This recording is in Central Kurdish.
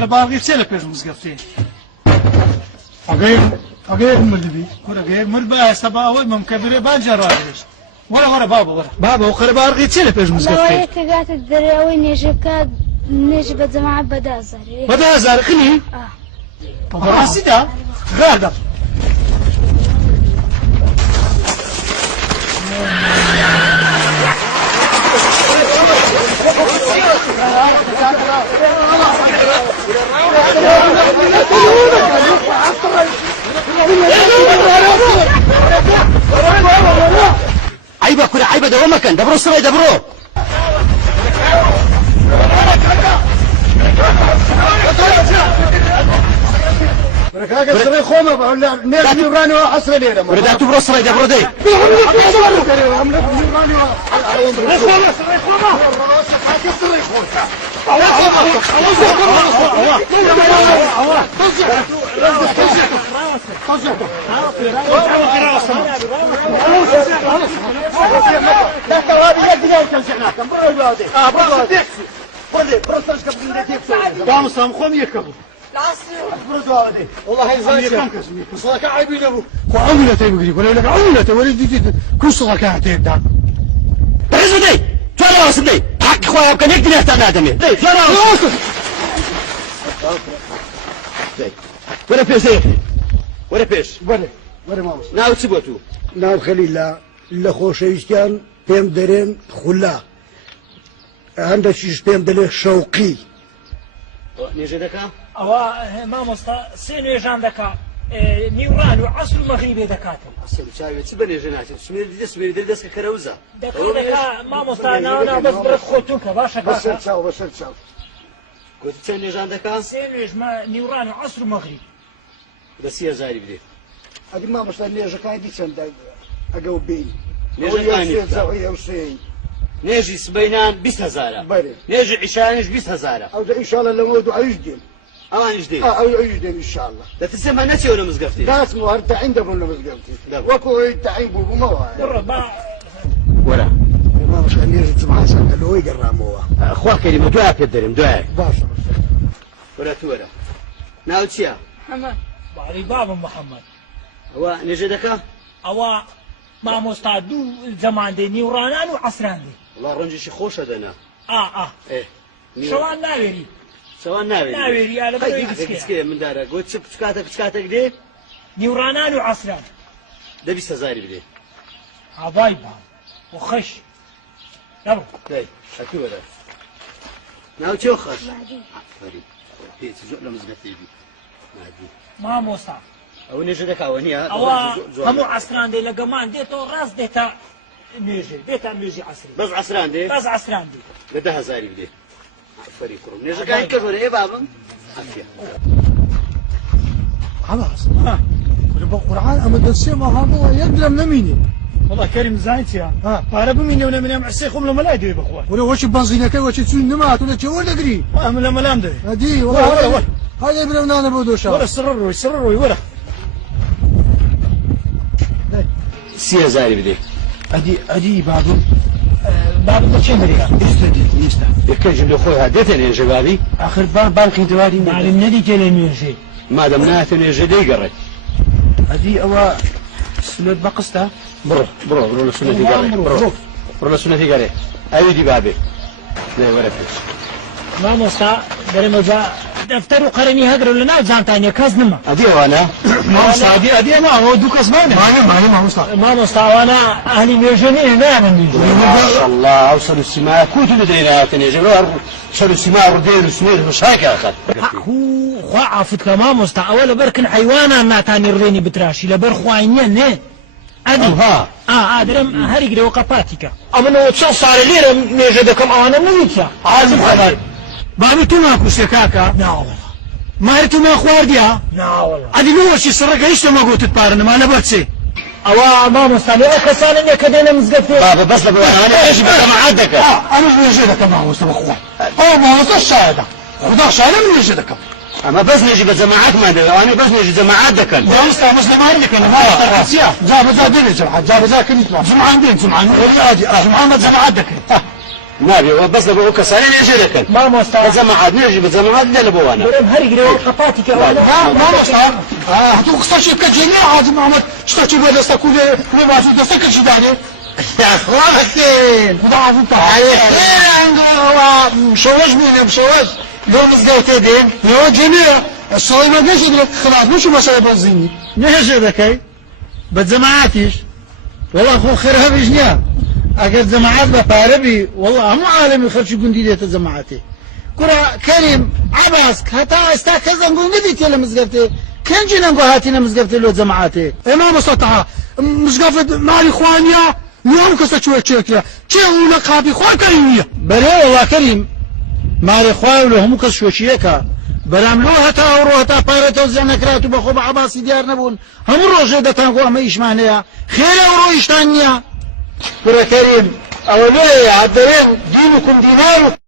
خەر باڵغی چێ لە پێش مزگەفتێ ئەگەر مردبی وەرەگەر مرد بە ئێستا با ئەوەی مەمکە برێ بانجا ڕادێش وەرە بابە وەرە بابە و خەر باڵغی چێ لە پێش مزگەفتێ کەگاتە دەرەوەی نێژەکە نێژ بە جەماعەت بە 10,000 بە 10,000 خنی بەڕاستیدا غاردە عيبة كل عيبة ده مكان دبرو سراي دبرو بركاك سراي خومة ولا نير نيراني وحسرة لينا ورداتو برو سراي دبرو دي Vamos, sam khom yekabу. والله يزايد صلاك عيبين ابو وعملة تبغي ولا لك عملة ولا دي كل صلاك هتبدا برزو دي ترى واسم دي حق خويا كان يقدر يهتم ادمي دي ترى واسم ولا بيش ولا بيش ولا مامس ناو تبوتو ناو خليلا لا خوشويستان بهم درين خلا عندك شيء بهم دليل شوقي نيجدك ئەوە مامۆستا سێ نوێژان دەکا نیوران و عەسر و مەغریبێ دەکاتەوە چاوی چ بنێژە ناچێت سمێر دەست دەست کە کەرەوزە دەکا مامۆستا ناونا بەس بڕێت خۆتون کە باشە بسر چاو گوتی چەند نێژان دەکا سێ نوێژمە نیوران و عەسر و مەغریب بە 30,000 بدێ هذه ما مش نيجا كان دي سند اجو بين نێژەکانی زاويه وسين نێژی سبەینان 20,000 بله نێژی عیشانیش 20,000 او ان شاء الله لو ودوا عيجدين ئەوانیش دێ عيجدين ان شاء الله دەتسێمە نەچێوە مزگەفتی ناس مو انت عندهم ولا مزقمتي وكو تعين بو ما بڕە با وەرە ما مش نيجا سبحان الله لو يقراموا خوا کەریمە دوای پێت دەرێم دوای باشا وەرە تو وەرە ناو چییە محەممەد باڵی بابم محەممەد ئەوە نێژە دەکا ئەوە مامۆستا دوو جەمان دێ نیورانان و عەسران دێ وڵا ڕەنجێکی خۆشە دەنا شەوان ناوێری شەوان ناوێری یا لەبەرەوەی گچکێ مندارە گوت چ کاتێک دێ نیورانان و عەسران دە 20,000 بدێ ئاوای بام و خەش دەڕۆ دەی ئەکی وەرە ناو چێ خەش پێچ زۆر لە مزگەفتێبی مامۆستا ئەو نێژە دەکاوە نییە ئەوە هەموو عەسران دێ لە گەمان دێتەوە ڕاست دێتە نوێژێ دێتە نوێژی عەسری بەس عەسران دێ بەس عەسران دێ لە 10,000 بدێ فەری کوڕم نێژەکانی کەژۆرە ێ بابم خلاص بالقرآن أما دسي ما هذا يقلم نميني والله كريم زاينتيا بارا بميني ولا من عسيخهم لما لا يدوي بخوان ولا وش بنزينك وش تسوي نمات ولا شو ولا دري أهم لما لا مدري هدي والله هذا ابن منانا بودوشا ولا سرروي ولا 30,000 بدێ أدي بابم بابم چێ بەرێ يستدي یەکەژم لە خۆی هادێتە نێژە بابی آخر بانكي دواري معلم نەدیتێ لە نوێژێ مادەم ناتە نێژە دەیگەڕێت هدي أوا سنة بقستا بڕۆ لە سنەتی گەڕێ بڕۆ لە سنەتی گەڕێ ئەوی دی بابێ لێ وەرە پێش مامۆستا دەرێمەجا دەفتەر و قەرەنی هەگرە لە ناو جانتانیە کەس نما ئەدی ئەوانە أدي ما هو دوك اسمه ما مصطفى مامۆستا ئەوانە ئەهلی نوێژە نێ نانە نوێژە ماشاءالله ئەو سەر و سیما کووت دەدەیناتە نێژە سەر و سیما ڕدێر و سمێر و شاکە ئاخەت خوا عافوت کە مامۆستا ئەوە لەبەر حیوانان ناتانی ڕێنی بتراشی لەبەر خوانیە نێ ئەدی دەرم هەریگرەوە قەپاتیکە ئەمنەوە چەند ساڵە لێرە نوێژە دەکەم ئەوانە نەویتە عازم خەبەر بابي تو ما كوشي كاكا ناوەڵە ماري تو ما خوارديا ناوەڵە أدي لو شي سرقة إيش ما قلت تبارن ما نبتسي ئەوە مامۆستا لێ ئەو کەسانە کە دێنە مزگەفتێ بابا بەس لە بەوانە ئێش بەجەماعەت دەکەن أنا بنجدك ما هو سبق أو ما هو الشاهدة خدا شاهدة من بنجدك ئەمە بەس نێژی بە جەماعەتمان دەکەن ئەوانە بەس نێژی جەماعەت دەکەن وأنت مسلمان لك أنا جاب دين جماعة جاب كنيت جمعة دين جمعة عادي جمعة ما جماعة دك نابي وبس لبو كساني نيجي لكن مامۆستا بجماعات نيجي بجماعات لا لبوانا برم هەرگرەوە قەپاتی کەوانە مامۆستا هاتوو قسەشی بکە جێنێ حاجی محەممەد شتێکی بۆ دەستە کوێ باش دەستەکەشی دانێ خواستين خدا عفو شوش مين شوش دول مزقوتي دين يا جميع الصلاة ما جاش يقول خلاص مش مسألة بنزيني نهجه ذكي بجماعاتيش والله خو خيرها بجنيا اگر جماعات بفاربي والله هم عالم يخرج قندي ديت جماعتي كرة كريم عباس حتى استا كذا نقول نديت يلا مزقفتي كان جينا نقول هاتينا مزقفتي لو جماعتي امام استطاع مزقفة مالي اخوانيا اليوم كسا شوية شكلها شو لقابي خوان كريمية بله والله كريم ماري خواه له هم كس شوشيكا بلام لو هتا اورو هتا بارتو زنكراتو بخو بعباسي ديار نبون هم روجه دتان قوة ما ايش معناها خير اورو ايش تانية كرة كريم اولي عدرين دينكم ديناركم